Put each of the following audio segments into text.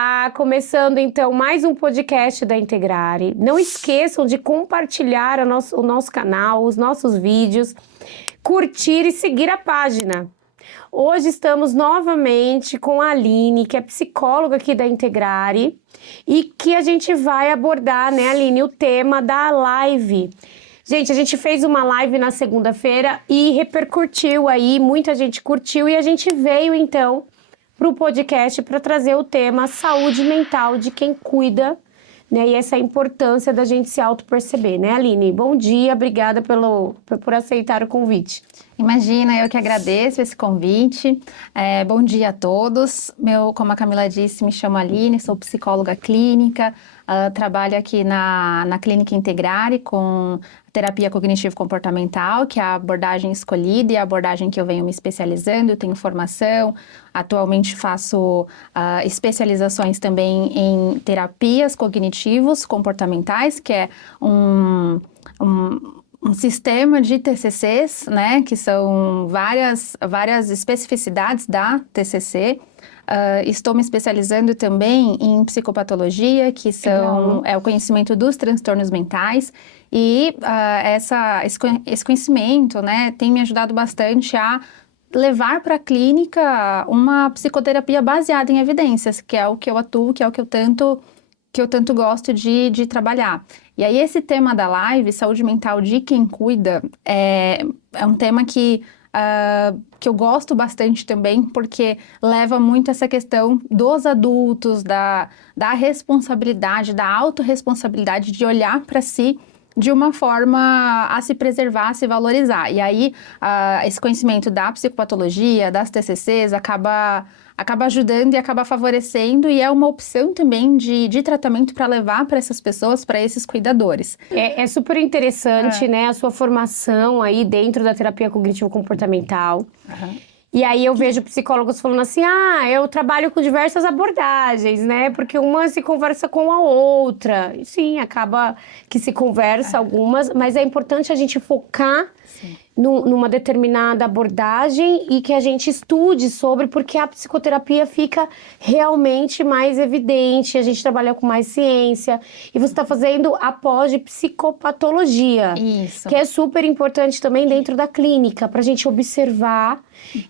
Olá, começando então mais um podcast da Integrare. Não esqueçam de compartilhar o nosso canal, os nossos vídeos, curtir e seguir a página. Hoje estamos novamente com a Aline, que é psicóloga aqui da Integrare, e que a gente vai abordar, né, Aline, o tema da live. Gente, a gente fez uma live na segunda-feira e repercutiu aí, muita gente curtiu e a gente veio então para o podcast para trazer o tema saúde mental de quem cuida, né? E essa importância da gente se auto-perceber, né, Aline? Bom dia, obrigada por aceitar o convite. Imagina, eu que agradeço esse convite. Bom dia a todos. Como a Camila disse, me chamo Aline, sou psicóloga clínica, trabalho aqui na Clínica Integrare com terapia cognitivo-comportamental, que é a abordagem escolhida e a abordagem que eu venho me especializando. Eu tenho formação, atualmente faço especializações também em terapias cognitivos comportamentais, que é um sistema de TCCs, né, que são várias especificidades da TCC. Estou me especializando também em psicopatologia, que é o conhecimento dos transtornos mentais. E esse conhecimento, né, tem me ajudado bastante a levar para a clínica uma psicoterapia baseada em evidências, que é o que eu atuo, que é o que eu tanto gosto de trabalhar. E aí esse tema da live, saúde mental de quem cuida, é um tema que eu gosto bastante também, porque leva muito essa questão dos adultos, da responsabilidade, da autorresponsabilidade de olhar para si de uma forma a se preservar, a se valorizar. E aí esse conhecimento da psicopatologia, das TCCs, acaba ajudando e acaba favorecendo, e é uma opção também de tratamento para levar para essas pessoas, para esses cuidadores. É super interessante, né, a sua formação aí dentro da terapia cognitivo-comportamental. E aí eu vejo psicólogos falando assim, eu trabalho com diversas abordagens, né, porque uma se conversa com a outra. E sim, acaba que se conversa algumas, mas é importante a gente focar numa determinada abordagem e que a gente estude sobre, porque a psicoterapia fica realmente mais evidente, a gente trabalha com mais ciência, e você está fazendo a pós de psicopatologia, Isso. que é super importante também dentro da clínica, para a gente observar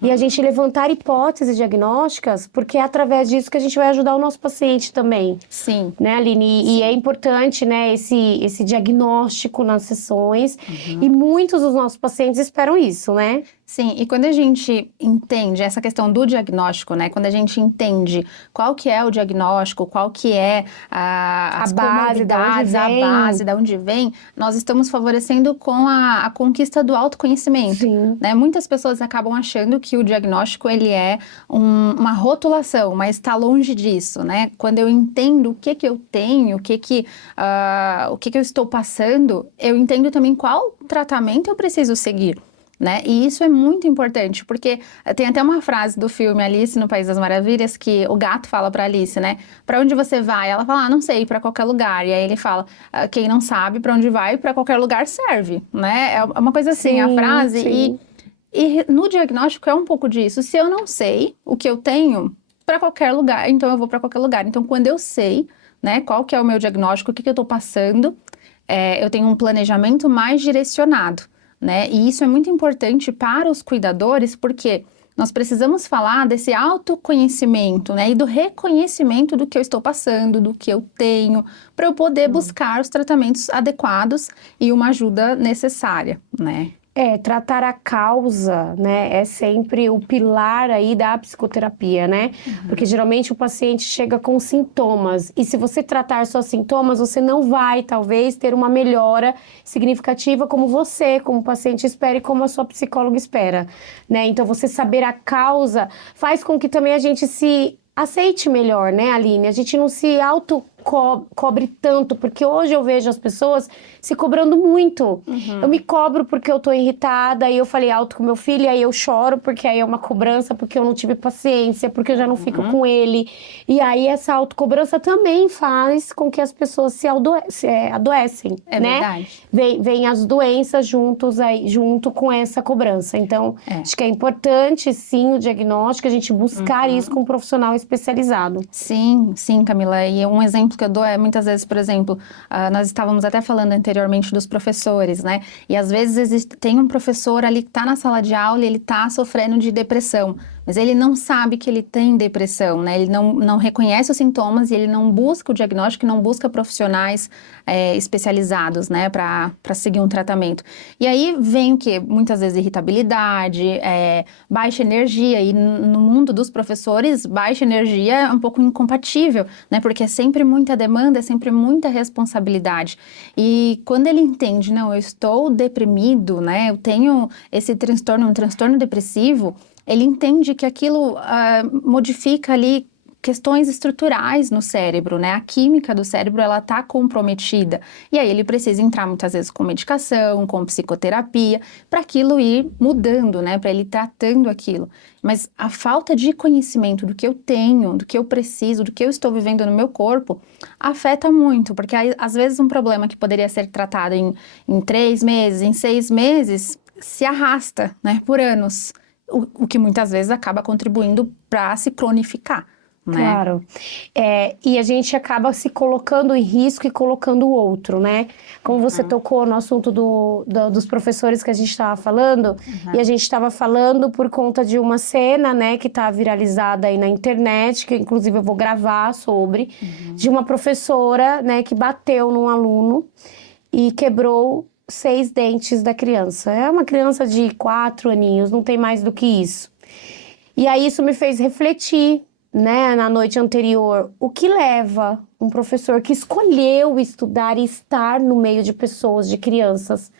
e a gente levantar hipóteses diagnósticas, porque é através disso que a gente vai ajudar o nosso paciente também. Sim. Né, Aline? Sim. E é importante, né, esse diagnóstico nas sessões, e muitos dos nossos pacientes esperam isso, né? Sim, e quando a gente entende essa questão do diagnóstico, né, quando a gente entende qual que é o diagnóstico, qual que é as comorbidades, a base, de onde vem, nós estamos favorecendo com a conquista do autoconhecimento. Sim. Né? Muitas pessoas acabam achando que o diagnóstico, ele é uma rotulação, mas está longe disso, né? Quando eu entendo o que eu tenho, o que eu estou passando, eu entendo também qual tratamento eu preciso seguir. Né? E isso é muito importante, porque tem até uma frase do filme Alice no País das Maravilhas, que o gato fala pra Alice, né? Pra onde você vai? Ela fala, não sei, pra qualquer lugar. E aí ele fala, quem não sabe pra onde vai, pra qualquer lugar serve, né? É uma coisa assim, Sim, a frase. sim. E no diagnóstico é um pouco disso. Se eu não sei o que eu tenho, pra qualquer lugar, então eu vou pra qualquer lugar. Então, quando eu sei, né, qual que é o meu diagnóstico, o que eu tô passando, eu tenho um planejamento mais direcionado. Né? E isso é muito importante para os cuidadores, porque nós precisamos falar desse autoconhecimento, né? E do reconhecimento do que eu estou passando, do que eu tenho, para eu poder buscar os tratamentos adequados e uma ajuda necessária, né? Tratar a causa, né, é sempre o pilar aí da psicoterapia, né? Porque geralmente o paciente chega com sintomas, e se você tratar só sintomas, você não vai, talvez, ter uma melhora significativa como você, como paciente espera e como a sua psicóloga espera, né? Então, você saber a causa faz com que também a gente se aceite melhor, né, Aline? A gente não se cobre tanto, porque hoje eu vejo as pessoas se cobrando muito. Eu me cobro porque eu tô irritada, aí eu falei alto com meu filho, aí eu choro, porque aí é uma cobrança, porque eu não tive paciência, porque eu já não fico com ele. E aí essa autocobrança também faz com que as pessoas se adoecem, É né? verdade. Vem as doenças junto com essa cobrança. Então, acho que é importante, sim, o diagnóstico, a gente buscar isso com um profissional especializado. Sim, sim, Camila. E um exemplo que eu dou é, muitas vezes, por exemplo, nós estávamos até falando anteriormente dos professores, né? E às vezes tem um professor ali que está na sala de aula e ele está sofrendo de depressão, mas ele não sabe que ele tem depressão, né? Ele não reconhece os sintomas e ele não busca o diagnóstico, não busca profissionais especializados, né, para seguir um tratamento. E aí vem o quê? Muitas vezes irritabilidade, baixa energia, e no mundo dos professores, baixa energia é um pouco incompatível, né, porque é sempre muita demanda, é sempre muita responsabilidade. E quando ele entende, não, eu estou deprimido, né, eu tenho esse transtorno, um transtorno depressivo, ele entende que aquilo modifica ali questões estruturais no cérebro, né? A química do cérebro, ela tá comprometida. E aí ele precisa entrar muitas vezes com medicação, com psicoterapia, para aquilo ir mudando, né? Para ele ir tratando aquilo. Mas a falta de conhecimento do que eu tenho, do que eu preciso, do que eu estou vivendo no meu corpo, afeta muito, porque aí, às vezes um problema que poderia ser tratado em 3 meses, em 6 meses, se arrasta, né? Por anos. O que muitas vezes acaba contribuindo para se cronificar. Né? Claro. E a gente acaba se colocando em risco e colocando o outro, né? Como você tocou no assunto dos professores que a gente estava falando, e a gente estava falando por conta de uma cena, né, que está viralizada aí na internet, que inclusive eu vou gravar sobre, de uma professora, né, que bateu num aluno e quebrou 6 dentes da criança. É uma criança de 4 aninhos, não tem mais do que isso. E aí isso me fez refletir, né, na noite anterior, o que leva um professor que escolheu estudar e estar no meio de pessoas, de crianças,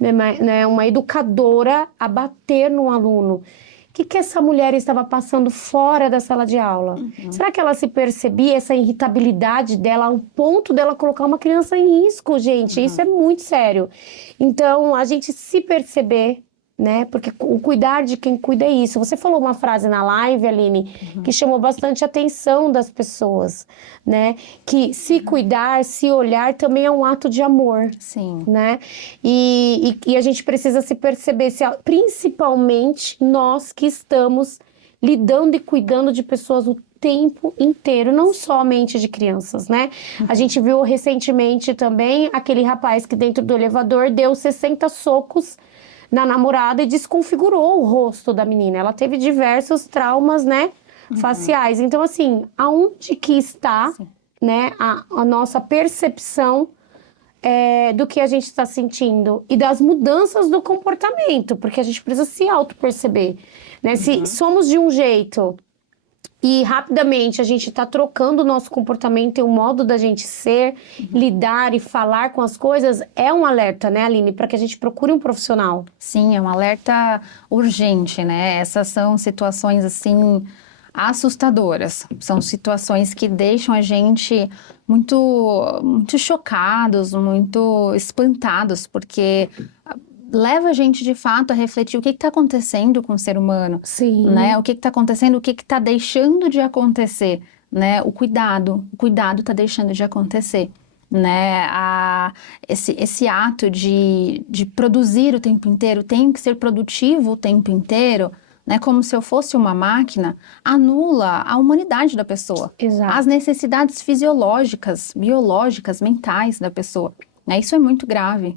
né, uma educadora, a bater no aluno. O que essa mulher estava passando fora da sala de aula? Será que ela se percebia, essa irritabilidade dela, ao ponto dela colocar uma criança em risco, gente? Isso é muito sério. Então, a gente se perceber, né? Porque o cuidar de quem cuida é isso. Você falou uma frase na live, Aline, que chamou bastante a atenção das pessoas, né? Que se cuidar, se olhar também é um ato de amor. Sim. Né? E a gente precisa se perceber, principalmente nós que estamos lidando e cuidando de pessoas o tempo inteiro, não somente de crianças, né? A gente viu recentemente também aquele rapaz que dentro do elevador deu 60 socos na namorada e desconfigurou o rosto da menina. Ela teve diversos traumas, né, faciais. Então, assim, aonde que está, né, a nossa percepção do que a gente está sentindo e das mudanças do comportamento, porque a gente precisa se auto-perceber, né? Se somos de um jeito e rapidamente a gente está trocando o nosso comportamento e o modo da gente ser, lidar e falar com as coisas, é um alerta, né, Aline? Para que a gente procure um profissional. Sim, é um alerta urgente, né? Essas são situações, assim, assustadoras. São situações que deixam a gente muito chocados, muito espantados, porque leva a gente, de fato, a refletir o que está acontecendo com o ser humano. Sim. Né? O que está acontecendo, o que está deixando de acontecer, né? O cuidado está deixando de acontecer, né? Esse ato de produzir o tempo inteiro, tem que ser produtivo o tempo inteiro, né? Como se eu fosse uma máquina, anula a humanidade da pessoa. Exato. As necessidades fisiológicas, biológicas, mentais da pessoa. Isso é muito grave,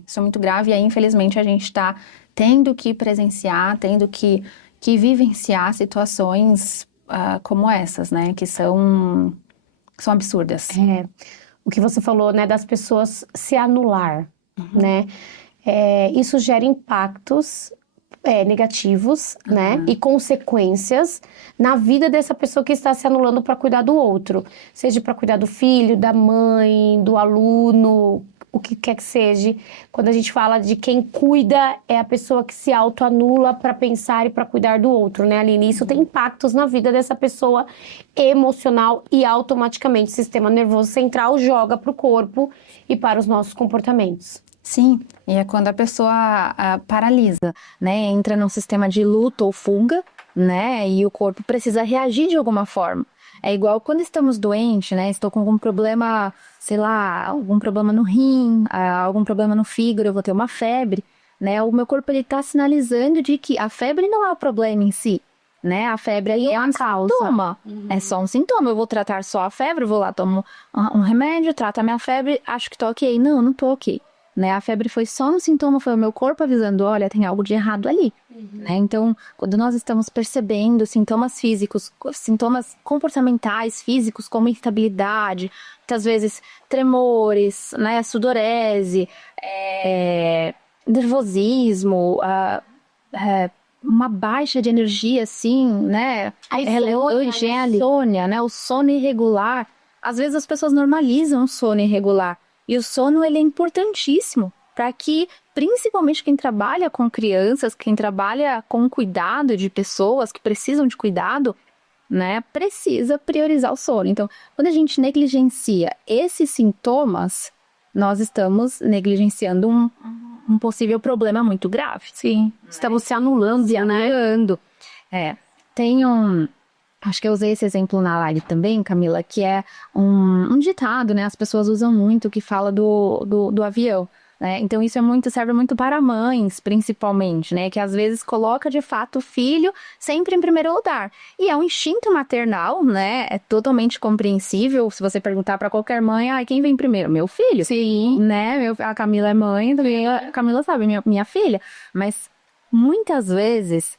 e aí, infelizmente, a gente está tendo que presenciar, tendo que vivenciar situações como essas, né, que são absurdas. O que você falou, né, das pessoas se anular, né, isso gera impactos negativos, né, e consequências na vida dessa pessoa que está se anulando para cuidar do outro, seja para cuidar do filho, da mãe, do aluno, o que quer que seja. Quando a gente fala de quem cuida, é a pessoa que se autoanula para pensar e para cuidar do outro, né, Aline? Isso tem impactos na vida dessa pessoa emocional e automaticamente o sistema nervoso central joga para o corpo e para os nossos comportamentos. Sim, e é quando a pessoa paralisa, né? Entra num sistema de luta ou fuga, né? E o corpo precisa reagir de alguma forma. É igual quando estamos doentes, né? Estou com algum problema, sei lá, algum problema no rim, algum problema no fígado, eu vou ter uma febre, né? O meu corpo, ele tá sinalizando de que a febre não é o problema em si, né? A febre aí é uma causa. Sintoma. É só um sintoma. Eu vou tratar só a febre, vou lá, tomo um remédio, trato a minha febre, acho que tô ok. Não, não tô ok. Né? A febre foi só um sintoma, foi o meu corpo avisando, olha, tem algo de errado ali. Né? Então, quando nós estamos percebendo sintomas físicos, sintomas comportamentais físicos, como instabilidade, muitas vezes tremores, né? Sudorese, nervosismo, uma baixa de energia, assim, né? A insônia, né? O sono irregular. Às vezes as pessoas normalizam o sono irregular. E o sono, ele é importantíssimo para que, principalmente quem trabalha com crianças, quem trabalha com cuidado de pessoas que precisam de cuidado, né, precisa priorizar o sono. Então, quando a gente negligencia esses sintomas, nós estamos negligenciando um possível problema muito grave. Sim, estamos se anulando, né? Tem acho que eu usei esse exemplo na live também, Camila, que é um ditado, né? As pessoas usam muito, que fala do avião, né? Então isso serve muito para mães, principalmente, né? Que às vezes coloca, de fato, o filho sempre em primeiro lugar. E é um instinto maternal, né? É totalmente compreensível. Se você perguntar para qualquer mãe, quem vem primeiro? Meu filho. Sim. Né? A Camila é mãe, também a Camila sabe, minha filha. Mas muitas vezes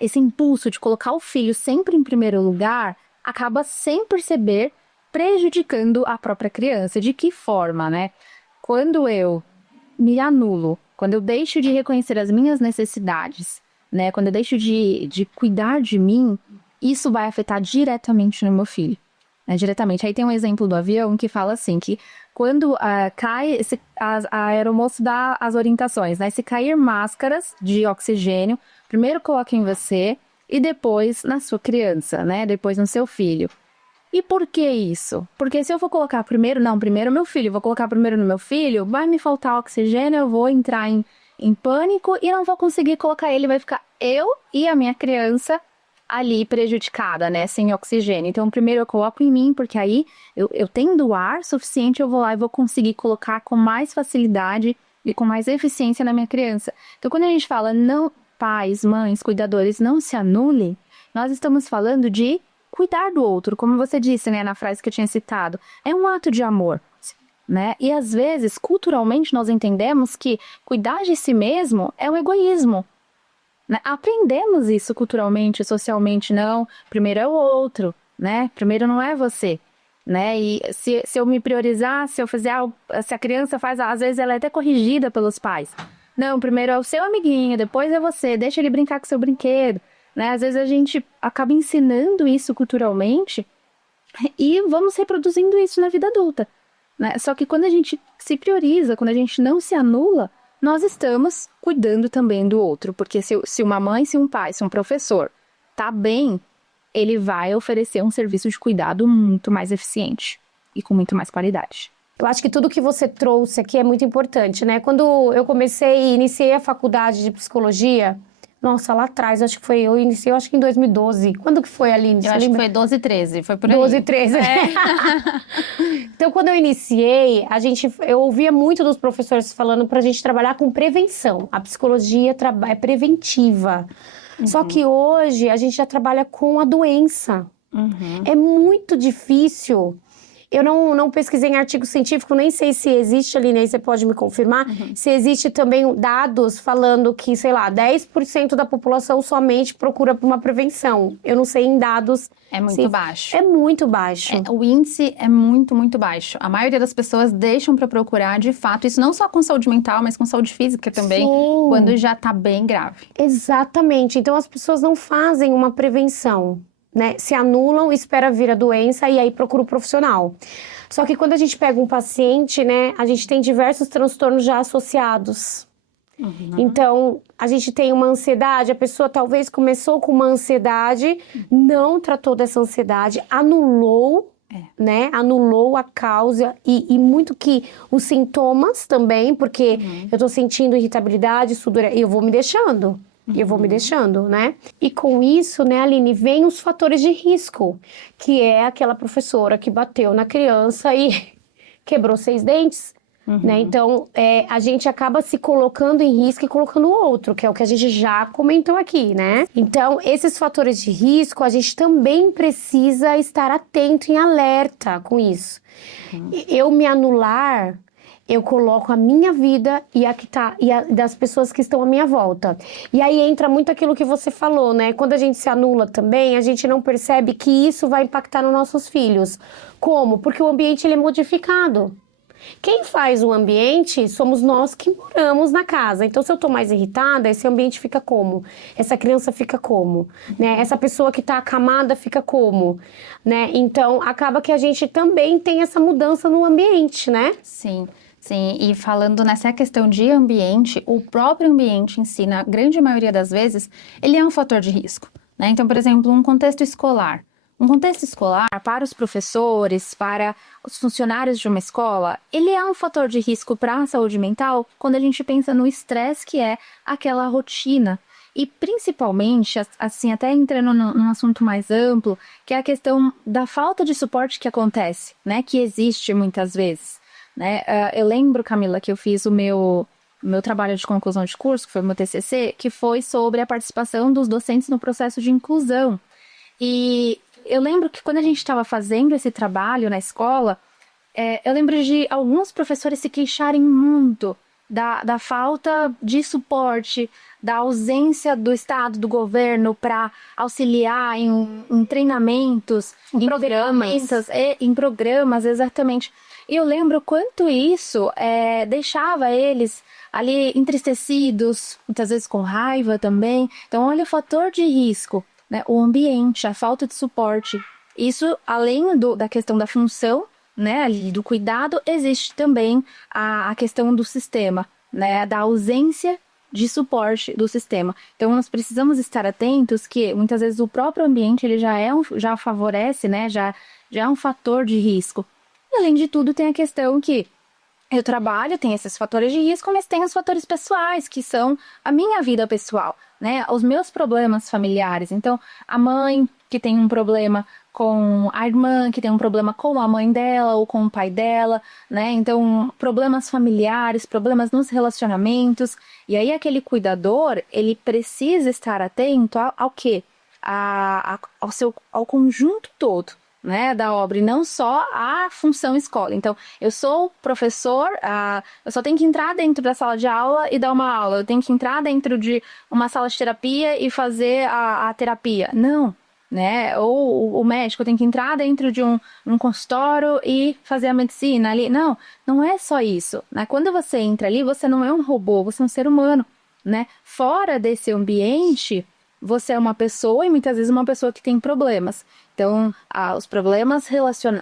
esse impulso de colocar o filho sempre em primeiro lugar acaba, sem perceber, prejudicando a própria criança. De que forma, né? Quando eu me anulo, quando eu deixo de reconhecer as minhas necessidades, né? Quando eu deixo de cuidar de mim, isso vai afetar diretamente no meu filho. Né? Diretamente. Aí tem um exemplo do avião que fala assim, que quando cai, a aeromoça dá as orientações, né? Se cair máscaras de oxigênio, primeiro coloque em você e depois na sua criança, né? Depois no seu filho. E por que isso? Porque se eu for colocar primeiro meu filho, vou colocar primeiro no meu filho, vai me faltar oxigênio, eu vou entrar em pânico e não vou conseguir colocar ele, vai ficar eu e a minha criança ali prejudicada, né, sem oxigênio. Então, primeiro eu coloco em mim, porque aí eu tendo ar suficiente, eu vou lá e vou conseguir colocar com mais facilidade e com mais eficiência na minha criança. Então, quando a gente fala, não, pais, mães, cuidadores, não se anule, nós estamos falando de cuidar do outro, como você disse, né, na frase que eu tinha citado. É um ato de amor, né? E às vezes, culturalmente, nós entendemos que cuidar de si mesmo é um egoísmo. Né? Aprendemos isso culturalmente, socialmente, não. Primeiro é o outro, né? Primeiro não é você, né? E se eu me priorizar, se eu fizer algo, se a criança faz, às vezes ela é até corrigida pelos pais. Não, primeiro é o seu amiguinho, depois é você, deixa ele brincar com seu brinquedo, né? Às vezes a gente acaba ensinando isso culturalmente e vamos reproduzindo isso na vida adulta, né? Só que quando a gente se prioriza, quando a gente não se anula, nós estamos cuidando também do outro, porque se uma mãe, se um pai, se um professor tá bem, ele vai oferecer um serviço de cuidado muito mais eficiente e com muito mais qualidade. Eu acho que tudo que você trouxe aqui é muito importante, né? Quando eu iniciei a faculdade de psicologia, nossa, lá atrás, eu iniciei em 2012. Quando que foi, Aline? Eu acho que foi 12, 13, foi por aí. 12, 13. Então, quando eu iniciei, eu ouvia muito dos professores falando pra gente trabalhar com prevenção. A psicologia é preventiva. Só que hoje, a gente já trabalha com a doença. É muito difícil. Eu não pesquisei em artigo científico, nem sei se existe, Aline, aí você pode me confirmar, se existe também dados falando que, sei lá, 10% da população somente procura por uma prevenção. Eu não sei em dados... É muito baixo. É muito baixo. O índice é muito, muito baixo. A maioria das pessoas deixam para procurar, de fato, isso não só com saúde mental, mas com saúde física também, Sim. Quando já tá bem grave. Exatamente. Então, as pessoas não fazem uma prevenção. né? Se anulam, espera vir a doença e aí procura o profissional. Só que quando a gente pega um paciente, né, a gente tem diversos transtornos já associados. Então, a gente tem uma ansiedade, a pessoa talvez começou com uma ansiedade, não tratou dessa ansiedade, anulou, né? Anulou a causa e muito que os sintomas também, porque eu tô sentindo irritabilidade, sudor, e eu vou me deixando. Né? E com isso, né, Aline, vem os fatores de risco, que é aquela professora que bateu na criança e quebrou 6 dentes. Né? Então, a gente acaba se colocando em risco e colocando o outro, que é o que a gente já comentou aqui, né? Então, esses fatores de risco, a gente também precisa estar atento em alerta com isso. Eu me anular, eu coloco a minha vida e das pessoas que estão à minha volta. E aí entra muito aquilo que você falou, né? Quando a gente se anula também, a gente não percebe que isso vai impactar nos nossos filhos. Como? Porque o ambiente ele é modificado. Quem faz o ambiente somos nós que moramos na casa. Então, se eu tô mais irritada, esse ambiente fica como? Essa criança fica como? Né? Essa pessoa que tá acamada fica como? Né? Então, acaba que a gente também tem essa mudança no ambiente, né? Sim. Sim, e falando nessa questão de ambiente, o próprio ambiente em si, na grande maioria das vezes, ele é um fator de risco, né? Então, por exemplo, um contexto escolar. Um contexto escolar, para os professores, para os funcionários de uma escola, ele é um fator de risco para a saúde mental quando a gente pensa no estresse que é aquela rotina. E principalmente, assim, até entrando num assunto mais amplo, que é a questão da falta de suporte que acontece, né? Que existe muitas vezes, né? Eu lembro, Camila, que eu fiz o meu trabalho de conclusão de curso, que foi o meu TCC, que foi sobre a participação dos docentes no processo de inclusão. E eu lembro que quando a gente estava fazendo esse trabalho na escola, eu lembro de alguns professores se queixarem muito da falta de suporte, da ausência do Estado, do governo para auxiliar em treinamentos, em programas, exatamente. E eu lembro quanto isso deixava eles ali entristecidos, muitas vezes com raiva também. Então, olha o fator de risco. Né, o ambiente, a falta de suporte. Isso, além da questão da função, né, ali, do cuidado, existe também a questão do sistema, né, da ausência de suporte do sistema. Então, nós precisamos estar atentos que, muitas vezes, o próprio ambiente ele já favorece, né, já é um fator de risco. E, além de tudo, tem a questão que eu trabalho, tem esses fatores de risco, mas tem os fatores pessoais, que são a minha vida pessoal, né? Os meus problemas familiares. Então, a mãe que tem um problema com a irmã, que tem um problema com a mãe dela ou com o pai dela, né? Então, problemas familiares, problemas nos relacionamentos. E aí, aquele cuidador, ele precisa estar atento ao quê? Ao conjunto todo, né, da obra, e não só a função escola. Então, eu sou professor, eu só tenho que entrar dentro da sala de aula e dar uma aula, eu tenho que entrar dentro de uma sala de terapia e fazer a terapia. Não, né? Ou o médico tem que entrar dentro de um consultório e fazer a medicina ali. Não, não é só isso, né? Quando você entra ali, você não é um robô, você é um ser humano, né? Fora desse ambiente, você é uma pessoa e muitas vezes uma pessoa que tem problemas. Então, os problemas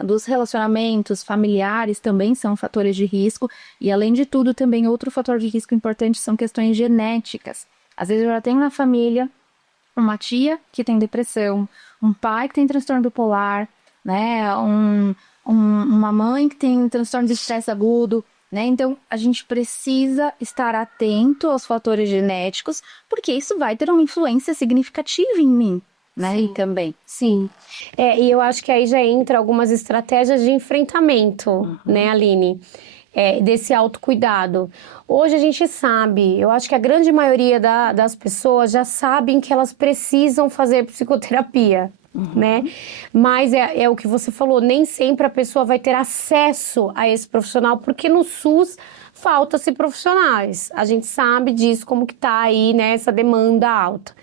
dos relacionamentos familiares também são fatores de risco. E, além de tudo, também outro fator de risco importante são questões genéticas. Às vezes eu já tenho na família uma tia que tem depressão, um pai que tem transtorno bipolar, né? Uma mãe que tem transtorno de estresse agudo. Né? Então, a gente precisa estar atento aos fatores genéticos, porque isso vai ter uma influência significativa em mim, né? Sim. E também. Sim. E eu acho que aí já entra algumas estratégias de enfrentamento, né, Aline? Desse autocuidado. Hoje a gente sabe, eu acho que a grande maioria das pessoas já sabem que elas precisam fazer psicoterapia. Né? Mas é o que você falou, nem sempre a pessoa vai ter acesso a esse profissional, porque no SUS falta-se profissionais. A gente sabe disso, como que tá aí, né, essa demanda alta.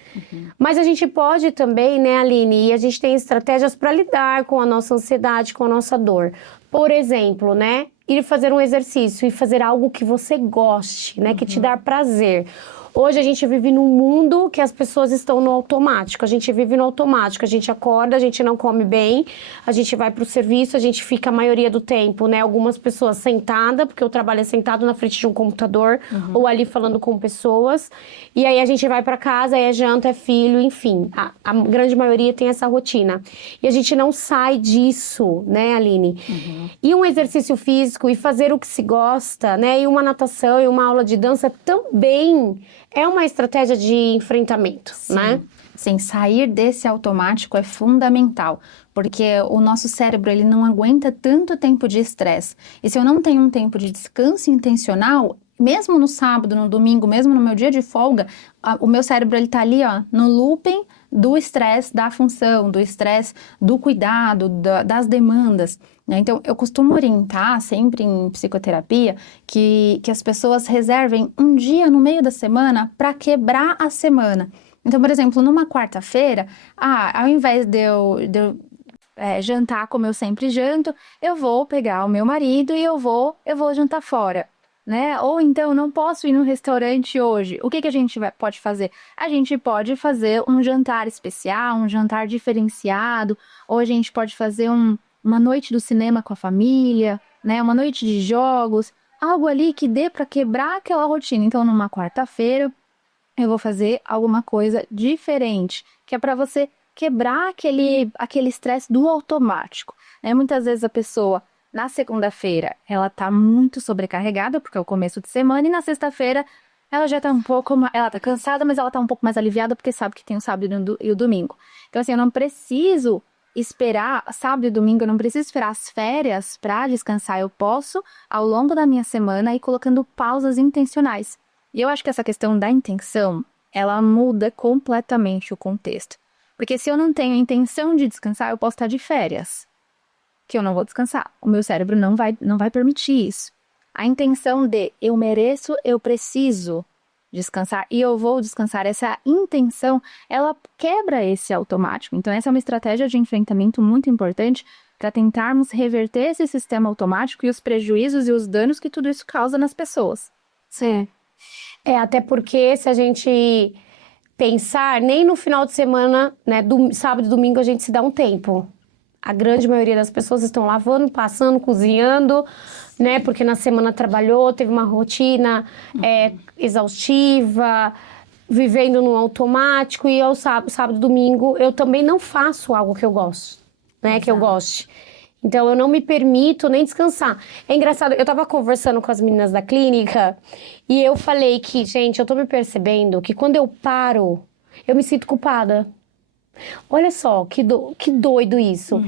Mas a gente pode também, né, Aline, e a gente tem estratégias para lidar com a nossa ansiedade, com a nossa dor. Por exemplo, né, ir fazer um exercício e fazer algo que você goste, né, que te dá prazer. Hoje a gente vive num mundo que as pessoas estão no automático. A gente vive no automático. A gente acorda, a gente não come bem, a gente vai pro serviço, a gente fica a maioria do tempo, né? Algumas pessoas sentada, porque o trabalho é sentado na frente de um computador, ou ali falando com pessoas. E aí a gente vai pra casa, aí é janta, é filho, enfim. A grande maioria tem essa rotina. E a gente não sai disso, né, Aline? E um exercício físico e fazer o que se gosta, né? E uma natação e uma aula de dança também é uma estratégia de enfrentamento, né? Sim, sair desse automático é fundamental, porque o nosso cérebro ele não aguenta tanto tempo de estresse. E se eu não tenho um tempo de descanso intencional, mesmo no sábado, no domingo, mesmo no meu dia de folga, o meu cérebro ele tá ali, ó, no looping do estresse da função, do estresse do cuidado, das demandas. Então, eu costumo orientar sempre em psicoterapia que as pessoas reservem um dia no meio da semana para quebrar a semana. Então, por exemplo, numa quarta-feira, ao invés de eu jantar como eu sempre janto, eu vou pegar o meu marido e eu vou jantar fora, né? Ou então, não posso ir no restaurante hoje. O que a gente pode fazer? A gente pode fazer um jantar especial, um jantar diferenciado, ou a gente pode fazer uma noite do cinema com a família, né? Uma noite de jogos, algo ali que dê para quebrar aquela rotina. Então, numa quarta-feira, eu vou fazer alguma coisa diferente, que é para você quebrar aquele estresse do automático, né? Muitas vezes a pessoa, na segunda-feira, ela tá muito sobrecarregada, porque é o começo de semana, e na sexta-feira, ela já tá ela tá cansada, mas ela tá um pouco mais aliviada, porque sabe que tem o sábado e o domingo. Então, assim, eu não preciso esperar sábado e domingo, eu não preciso esperar as férias para descansar. Eu posso, ao longo da minha semana, ir colocando pausas intencionais. E eu acho que essa questão da intenção, ela muda completamente o contexto. Porque se eu não tenho a intenção de descansar, eu posso estar de férias, que eu não vou descansar. O meu cérebro não vai permitir isso. A intenção de eu mereço, eu preciso descansar e eu vou descansar, essa intenção, ela quebra esse automático. Então, essa é uma estratégia de enfrentamento muito importante para tentarmos reverter esse sistema automático e os prejuízos e os danos que tudo isso causa nas pessoas. Sim. Até porque se a gente pensar, nem no final de semana, né, sábado e domingo a gente se dá um tempo. A grande maioria das pessoas estão lavando, passando, cozinhando, né? Porque na semana trabalhou, teve uma rotina exaustiva, vivendo no automático. E ao sábado, domingo, eu também não faço algo que eu gosto, né? Exato. Que eu goste. Então, eu não me permito nem descansar. É engraçado, eu tava conversando com as meninas da clínica e eu falei que, gente, eu tô me percebendo que quando eu paro, eu me sinto culpada. Olha só, que doido isso.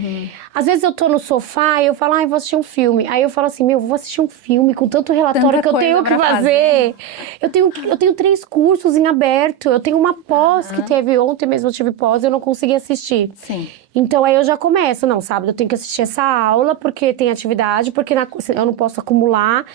Às vezes eu tô no sofá e eu falo, vou assistir um filme. Aí eu falo assim, vou assistir um filme com tanto relatório que eu tenho que fazer. Eu tenho 3 cursos em aberto, eu tenho uma pós que teve, ontem mesmo eu tive pós e eu não consegui assistir. Sim. Então aí eu já começo, sábado eu tenho que assistir essa aula, porque tem atividade, porque eu não posso acumular.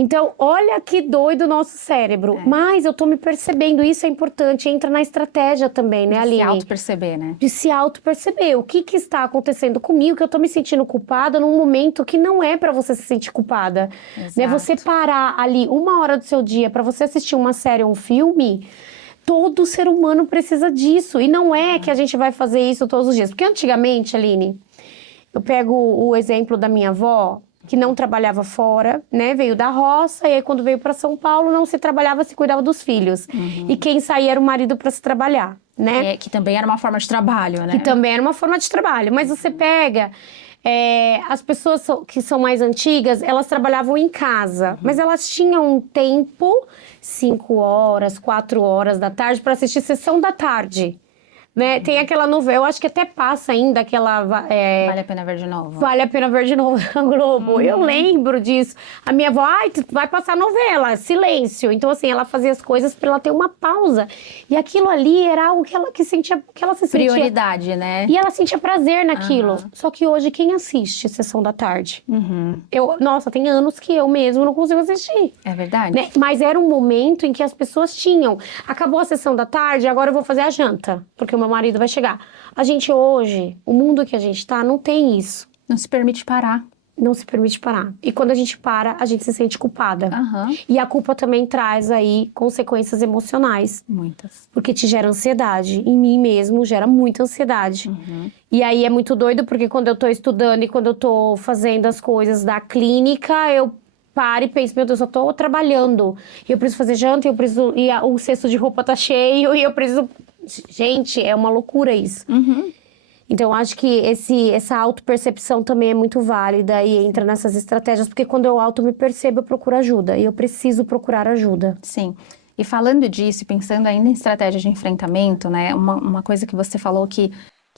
Então, olha que doido o nosso cérebro. Mas eu tô me percebendo, isso é importante. Entra na estratégia também, né, Aline? De se auto-perceber, né? De se auto-perceber. O que está acontecendo comigo, que eu tô me sentindo culpada num momento que não é pra você se sentir culpada. Né? Você parar ali 1 hora do seu dia pra você assistir uma série ou um filme, todo ser humano precisa disso. E não é que a gente vai fazer isso todos os dias. Porque antigamente, Aline, eu pego o exemplo da minha avó, que não trabalhava fora, né? Veio da roça, e aí quando veio para São Paulo, não se trabalhava, se cuidava dos filhos. E quem saía era o marido para se trabalhar, né? Que também era uma forma de trabalho, né? Que também era uma forma de trabalho. Mas você pega... as pessoas que são mais antigas, elas trabalhavam em casa. Mas elas tinham um tempo, 5 horas, 4 horas da tarde, para assistir Sessão da Tarde. Né? Tem aquela novela, eu acho que até passa ainda aquela... Vale a pena ver de novo. Vale a pena ver de novo na Globo. Eu lembro disso. A minha avó, vai passar novela, silêncio. Então, assim, ela fazia as coisas pra ela ter uma pausa. E aquilo ali era algo que ela se sentia... Prioridade, né? E ela sentia prazer naquilo. Só que hoje, quem assiste Sessão da Tarde? Nossa, tem anos que eu mesmo não consigo assistir. É verdade. Né? Mas era um momento em que as pessoas tinham. Acabou a Sessão da Tarde, agora eu vou fazer a janta. Porque o meu marido vai chegar. A gente hoje, o mundo que a gente tá, não tem isso. Não se permite parar. não se permite parar. E quando a gente para, a gente se sente culpada. Aham. E a culpa também traz aí consequências emocionais. Muitas. Porque te gera ansiedade. Em mim mesmo, gera muita ansiedade. E aí é muito doido, porque quando eu tô estudando e quando eu tô fazendo as coisas da clínica, eu paro e penso, meu Deus, eu tô trabalhando. E eu preciso fazer janta, e o cesto de roupa tá cheio, e eu preciso... Gente, é uma loucura isso. Então, eu acho que essa autopercepção também é muito válida e entra nessas estratégias, porque quando eu me percebo, eu procuro ajuda. E eu preciso procurar ajuda. Sim. E falando disso, e pensando ainda em estratégia de enfrentamento, né? Uma coisa que você falou que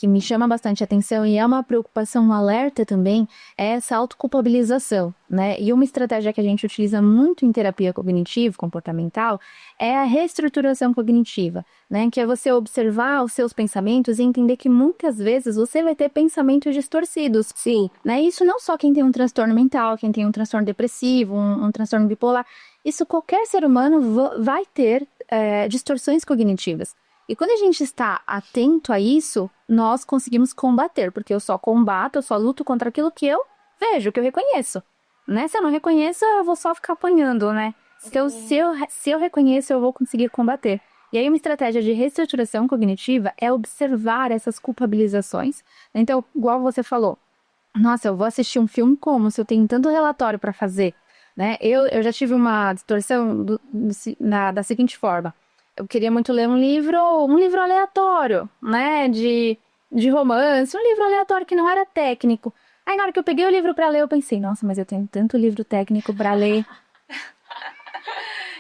me chama bastante atenção e é uma preocupação, um alerta também, é essa autoculpabilização, né? E uma estratégia que a gente utiliza muito em terapia cognitivo-comportamental é a reestruturação cognitiva, né? Que é você observar os seus pensamentos e entender que muitas vezes você vai ter pensamentos distorcidos. Sim. Né? Isso não só quem tem um transtorno mental, quem tem um transtorno depressivo, um transtorno bipolar, isso qualquer ser humano vai ter distorções cognitivas. E quando a gente está atento a isso, nós conseguimos combater, porque eu só combato, eu só luto contra aquilo que eu vejo, que eu reconheço, né? Se eu não reconheço, eu vou só ficar apanhando, né? Então, se eu reconheço, eu vou conseguir combater. E aí, uma estratégia de reestruturação cognitiva é observar essas culpabilizações. Então, igual você falou, nossa, eu vou assistir um filme como? Se eu tenho tanto relatório para fazer, né? Eu já tive uma distorção da seguinte forma. Eu queria muito ler um livro aleatório, né, de romance, um livro aleatório que não era técnico. Aí na hora que eu peguei o livro para ler, eu pensei, nossa, mas eu tenho tanto livro técnico para ler.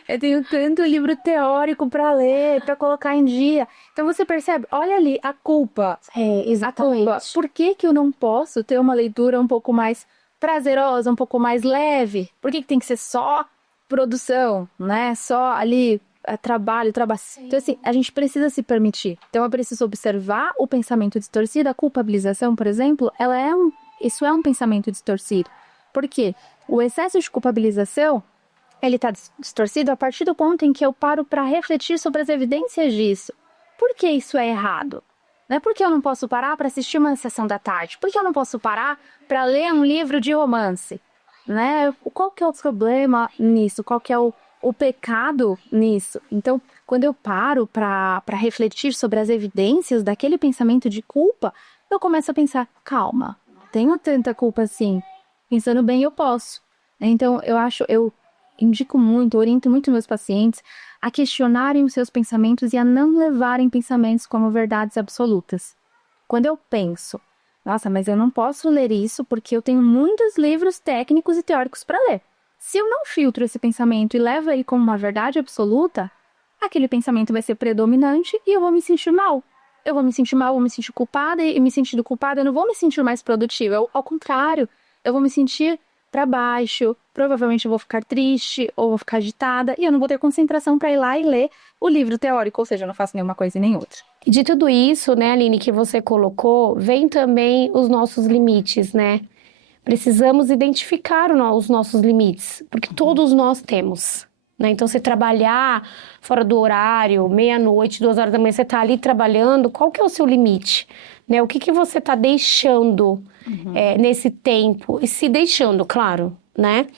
Eu tenho tanto livro teórico para ler, para colocar em dia. Então você percebe, olha ali, a culpa. Exatamente. A culpa. Por que eu não posso ter uma leitura um pouco mais prazerosa, um pouco mais leve? Por que tem que ser só produção, né? Só ali... trabalho. Então, assim, a gente precisa se permitir. Então, eu preciso observar o pensamento distorcido. A culpabilização, por exemplo, isso é um pensamento distorcido. Por quê? O excesso de culpabilização, ele está distorcido a partir do ponto em que eu paro para refletir sobre as evidências disso. Por que isso é errado? Não é porque eu não posso parar para assistir uma sessão da tarde? Por que eu não posso parar para ler um livro de romance? Né? Qual que é o problema nisso? Qual que é o pecado nisso? Então, quando eu paro para refletir sobre as evidências daquele pensamento de culpa, eu começo a pensar, calma, tenho tanta culpa assim, pensando bem eu posso. Então, eu indico muito, oriento muito meus pacientes a questionarem os seus pensamentos e a não levarem pensamentos como verdades absolutas. Quando eu penso, nossa, mas eu não posso ler isso porque eu tenho muitos livros técnicos e teóricos para ler. Se eu não filtro esse pensamento e levo ele como uma verdade absoluta, aquele pensamento vai ser predominante e eu vou me sentir mal. Eu vou me sentir mal, vou me sentir culpada, e me sentindo culpada eu não vou me sentir mais produtiva. Ao contrário, eu vou me sentir para baixo, provavelmente eu vou ficar triste ou vou ficar agitada e eu não vou ter concentração para ir lá e ler o livro teórico, ou seja, eu não faço nenhuma coisa e nem outra. E de tudo isso, né, Aline, que você colocou, vem também os nossos limites, né? Precisamos identificar os nossos limites, porque todos nós temos, né? Então, você trabalhar fora do horário, meia-noite, 2 horas da manhã, você tá ali trabalhando, qual que é o seu limite? Né? O que você tá deixando nesse tempo? E se deixando, claro, né?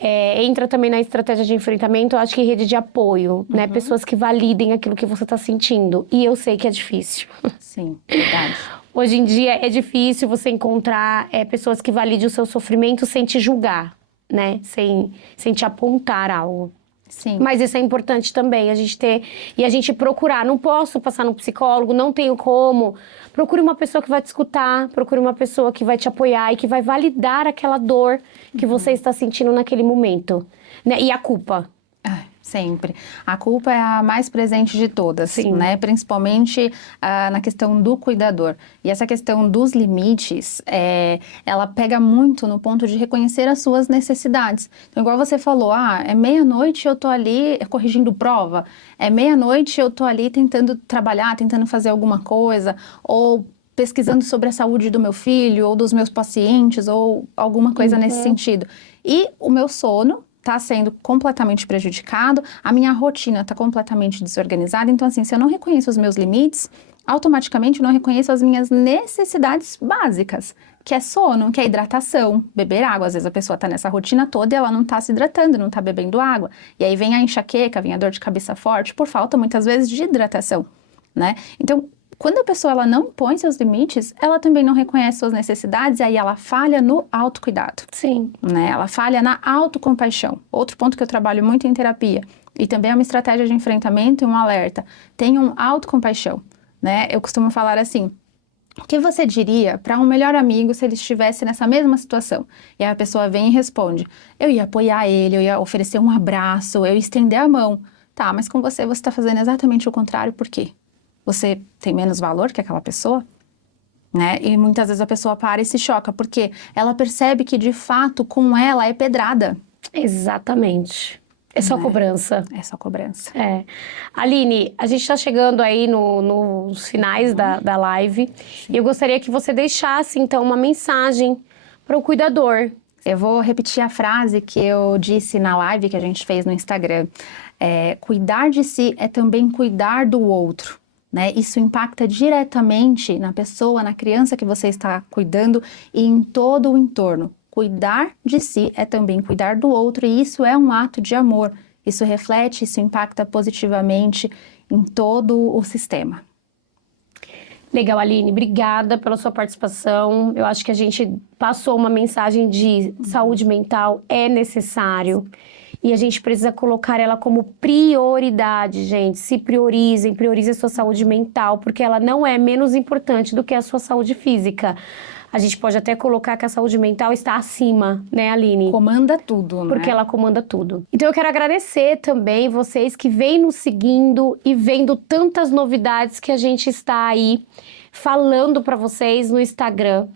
Entra também na estratégia de enfrentamento, eu acho que rede de apoio, né? Pessoas que validem aquilo que você tá sentindo. E eu sei que é difícil. Sim, verdade. Hoje em dia é difícil você encontrar pessoas que validem o seu sofrimento sem te julgar, né? Sem te apontar algo. Sim. Mas isso é importante também, a gente ter... E a gente procurar. Não posso passar no psicólogo, não tenho como. Procure uma pessoa que vai te escutar, procure uma pessoa que vai te apoiar e que vai validar aquela dor que você está sentindo naquele momento. Né? E a culpa. Sempre. A culpa é a mais presente de todas, Sim. né? Principalmente na questão do cuidador. E essa questão dos limites, ela pega muito no ponto de reconhecer as suas necessidades. Então, igual você falou, é meia-noite eu tô ali corrigindo prova, é meia-noite eu tô ali tentando trabalhar, tentando fazer alguma coisa, ou pesquisando sobre a saúde do meu filho, ou dos meus pacientes, ou alguma coisa nesse sentido. E o meu sono está sendo completamente prejudicado, a minha rotina está completamente desorganizada. Então, assim, se eu não reconheço os meus limites, automaticamente eu não reconheço as minhas necessidades básicas, que é sono, que é hidratação, beber água. Às vezes a pessoa está nessa rotina toda e ela não está se hidratando, não está bebendo água. E aí vem a enxaqueca, vem a dor de cabeça forte, por falta muitas vezes de hidratação, né? Então, quando a pessoa ela não põe seus limites, ela também não reconhece suas necessidades e aí ela falha no autocuidado. Sim. Né? Ela falha na autocompaixão. Outro ponto que eu trabalho muito em terapia e também é uma estratégia de enfrentamento e um alerta. Tenham autocompaixão, né? Eu costumo falar assim: o que você diria para um melhor amigo se ele estivesse nessa mesma situação? E aí a pessoa vem e responde: eu ia apoiar ele, eu ia oferecer um abraço, eu ia estender a mão. Tá, mas com você está fazendo exatamente o contrário, por quê? Você tem menos valor que aquela pessoa? Né? E muitas vezes a pessoa para e se choca, porque ela percebe que de fato com ela é pedrada. Exatamente. É só cobrança. É só cobrança. É. Aline, a gente está chegando aí nos finais da live. E eu gostaria que você deixasse, então, uma mensagem para o cuidador. Eu vou repetir a frase que eu disse na live que a gente fez no Instagram. Cuidar de si é também cuidar do outro. Né? Isso impacta diretamente na pessoa, na criança que você está cuidando e em todo o entorno. Cuidar de si é também cuidar do outro e isso é um ato de amor. Isso reflete, isso impacta positivamente em todo o sistema. Legal, Aline. Obrigada pela sua participação. Eu acho que a gente passou uma mensagem de saúde mental, é necessário. E a gente precisa colocar ela como prioridade, gente. Se priorizem, priorizem a sua saúde mental, porque ela não é menos importante do que a sua saúde física. A gente pode até colocar que a saúde mental está acima, né, Aline? Comanda tudo, né? Porque ela comanda tudo. Então eu quero agradecer também vocês que vêm nos seguindo e vendo tantas novidades que a gente está aí falando para vocês no Instagram.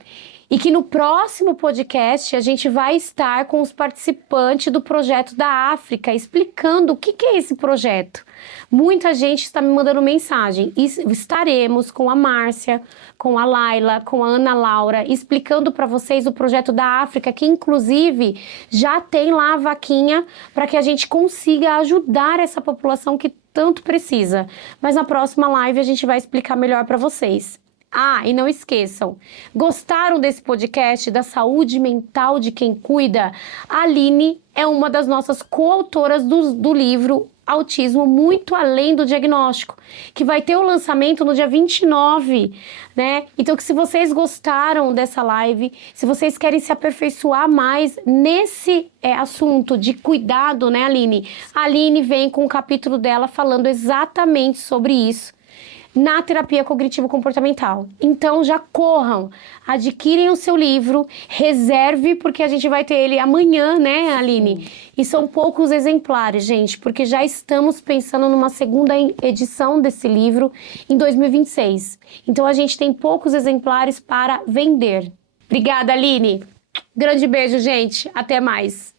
E que no próximo podcast a gente vai estar com os participantes do projeto da África, explicando o que é esse projeto. Muita gente está me mandando mensagem. Estaremos com a Márcia, com a Laila, com a Ana Laura, explicando para vocês o projeto da África, que inclusive já tem lá a vaquinha para que a gente consiga ajudar essa população que tanto precisa. Mas na próxima live a gente vai explicar melhor para vocês. Ah, e não esqueçam, gostaram desse podcast da saúde mental de quem cuida? A Aline é uma das nossas coautoras do livro Autismo Muito Além do Diagnóstico, que vai ter o lançamento no dia 29, né? Então, que se vocês gostaram dessa live, se vocês querem se aperfeiçoar mais nesse assunto de cuidado, né, Aline? A Aline vem com um capítulo dela falando exatamente sobre isso na terapia cognitivo-comportamental. Então já corram, adquirem o seu livro, reserve, porque a gente vai ter ele amanhã, né, Aline? E são poucos exemplares, gente, porque já estamos pensando numa segunda edição desse livro em 2026. Então a gente tem poucos exemplares para vender. Obrigada, Aline. Grande beijo, gente. Até mais.